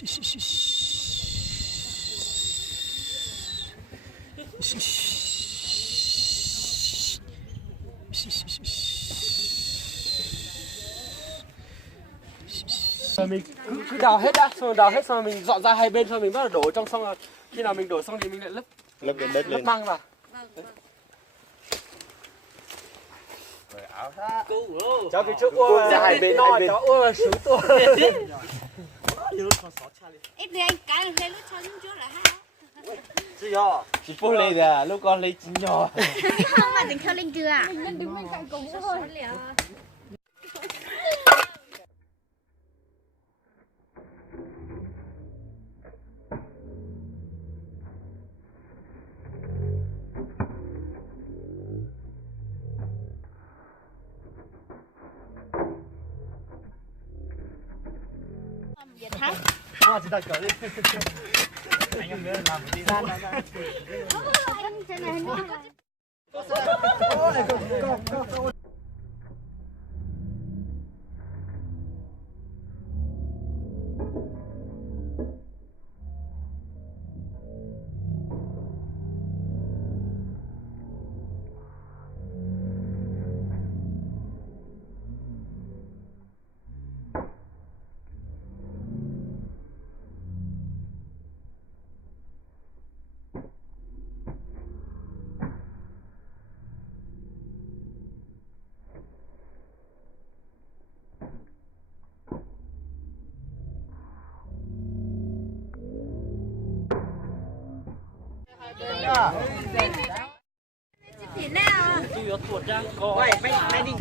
Mình cứ đào hết đã, xong đào hết xong mình dọn ra hai bên, xong mình bắt đầu đổ trong, xong khi nào mình đổ xong thì mình lại lấp đất lên. măng vào. Cháu cái chỗ ra hai bên cháu sướng to. Em thì anh cái là lên lúc cho những chỗ là ha. Gì hả? Chị Phú lên à, lúc con lấy chín nhỏ. Không mà đừng theo lên chưa à? Mình đứng bên cạnh cùng thôi. Vậy thái. Chỉ đặt cỡ đi. Anh em nhớ làm cái gì ra. Anh trên này nó có. Thì nào? Tôi có tuột ra. Quay, mày đi.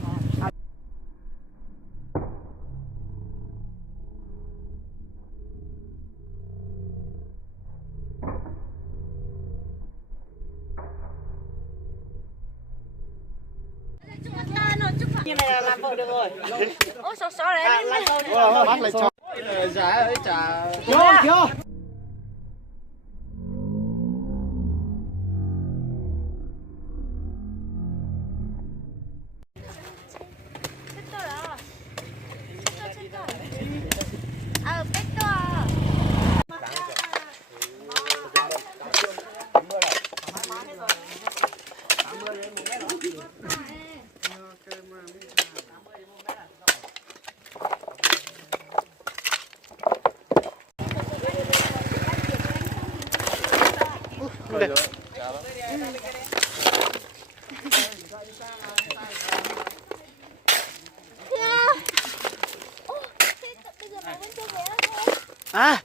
Như này là làm vợ được rồi. Ôi sao đấy. Bắt lại cho. Giá ấy trả. Chưa. À.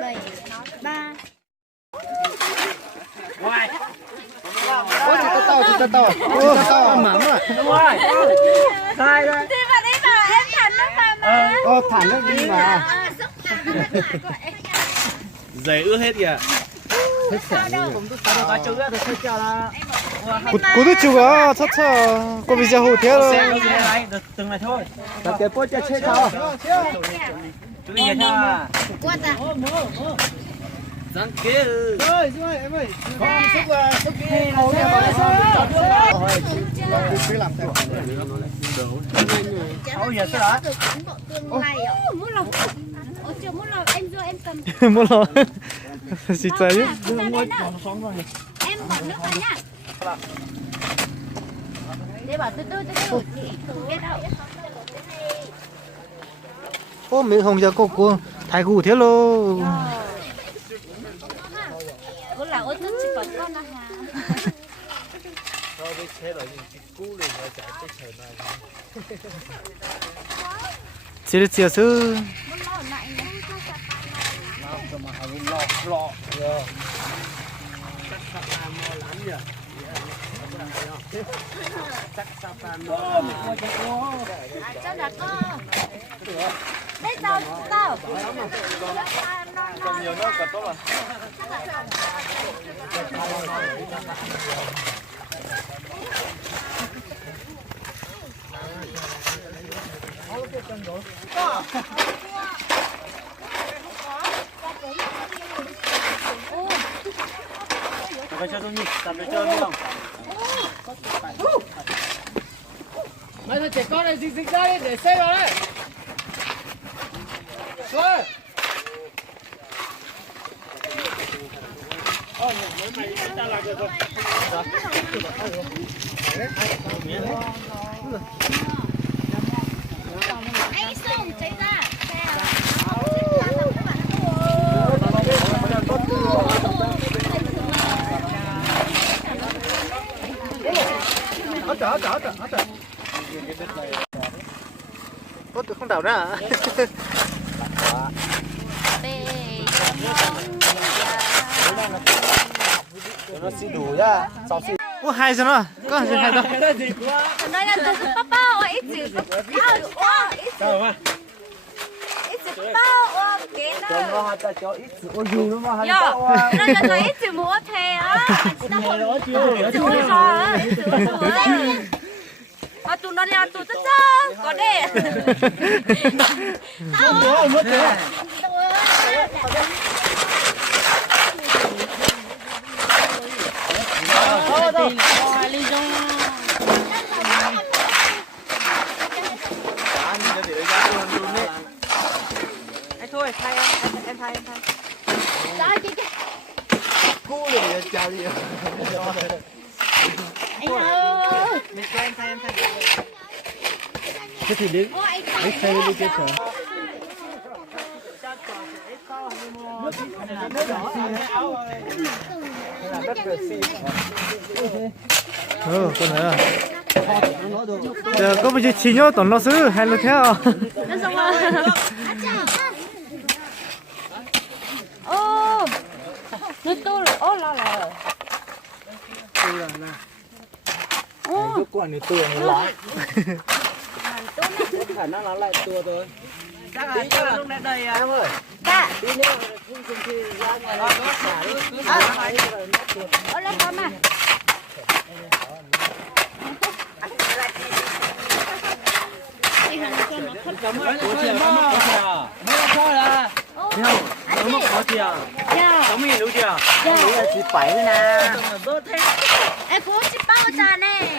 Bảy, ba. Ngoài. Ôi chị tao mắm à. Đúng rồi. Sai rồi. Thì mà đi bảo em thẳng nước vào mà. Thẳng nước đi mà. Giày ướt hết kìa. 고도 추가 차차 꼬비자 호텔. Từng này thôi. 나 깨뽀자 채자. Chú đi nha. Quạt à? Răng kia. Rồi em ơi. Con xúc cái hồ này vào đây. Cứ làm theo. Ôi giờ sao hả? Tương này ạ. Muốn lòng. Ôi chưa muốn lòng em đưa em cầm. Muốn lo. Xịt tay chứ. Em bỏ nước vào nhá. Để bỏ từ từ. Biết đâu. Ô mình không giờ cô thái củ thế lô. Cô là ôi thức chỉ có con à hả? Chỉ được chia sư. Cho là con. Đây tao. Còn nhiều nước còn tốt mà. Phải cho tôi nhìn, tập để chơi không? Mấy thằng trẻ con này dịch ra đi để xây vào đây. Rồi. Ta làm được rồi. Anh Sùng chạy ra. Có tự không đảo ra hả? Nó xì đủ nhá. Sau xì. Ô hay sao nó? Có hay hay đâu. Đây là từ bao ít chữ bao ít chữ bao cái Cho đó. nó ta cho ít ôi dù nó mà Yo, nó là ít chữ mua thề á. Ít chữ ôi rồi, ít chữ ôi rồi. À tụi nó là tụi tất cả có đây. Tao mất thế. Thôi, thay em thay. Đó chị. Cô này chào đi. Anh ơi. Mình cho em thay. Thế thì đến Anh xây đi kia chờ. Con này à. Giờ có bao nhiêu chỉ nhớ tổng lo sư hay là theo? nó xong rồi. Ô. Nó to rồi. Ô lo rồi. Cái quả này tuổi nó lói. Khả năng nó lại tua thôi. Chắc là lúc này đây em ơi. Dạ. Tí nữa không dùng thì ra ngoài đó nó xả đi. Ô lên con mà. Chị phải nè. Em cũng chỉ bao trà nè.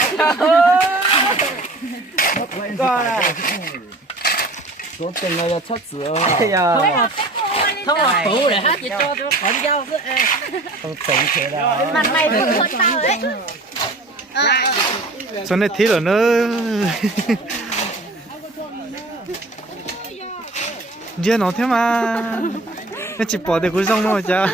Con này. Số tiền này là chất dứa. Bây giờ không Không tủ để hát gì cho nó còn dao nữa. Không tỉnh thế đâu. mặt mày cũng hơn tao ấy. Cho nên thí rồi nữa. Giờ nó thế mà. Nó chỉ bỏ để cuối xong thôi cha.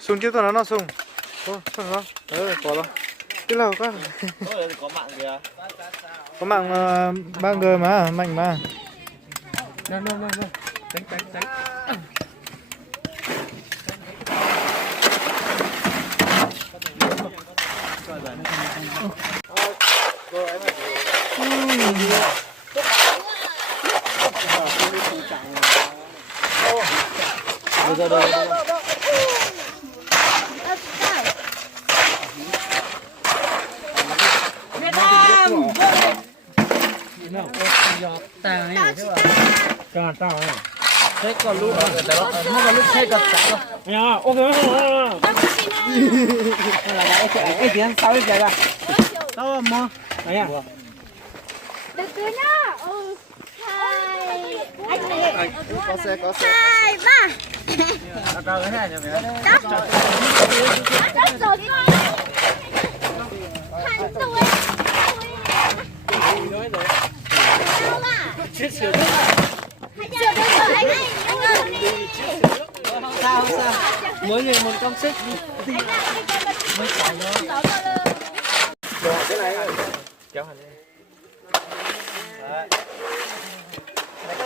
Xuống tiếp tôi nó xuống. Ô, xuống nó. Bỏ đó. Cái nào có. Có mạng kìa. Có mạng 3G mà, mạnh mà. No. Tránh. Rồi. nó giọt tàng này chứ mà Cả tao này. thấy còn lúc nó còn lúc thấy còn chả đâu Nha, ok. là đã cái gì sao cái gì vậy đâu mà đấy à Từ từ nhá. Hai. Anh này. có xe 2 3. đâu cái này nhỉ mẹ Đất rồi con. Hành tuổi. Đâu à? Chết sửa Sửa được rồi anh ơi. Anh ơi đi. không sao mỗi người một công sức mới phải đó cái này. Kéo hẳn lên.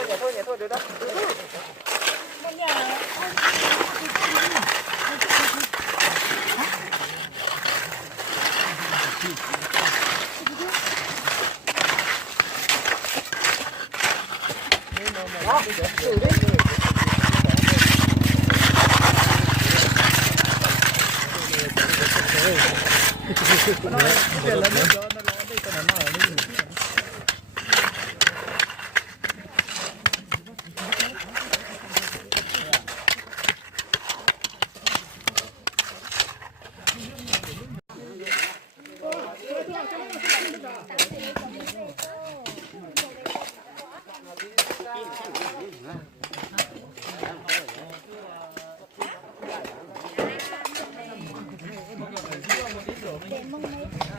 Nhảy thôi được đó.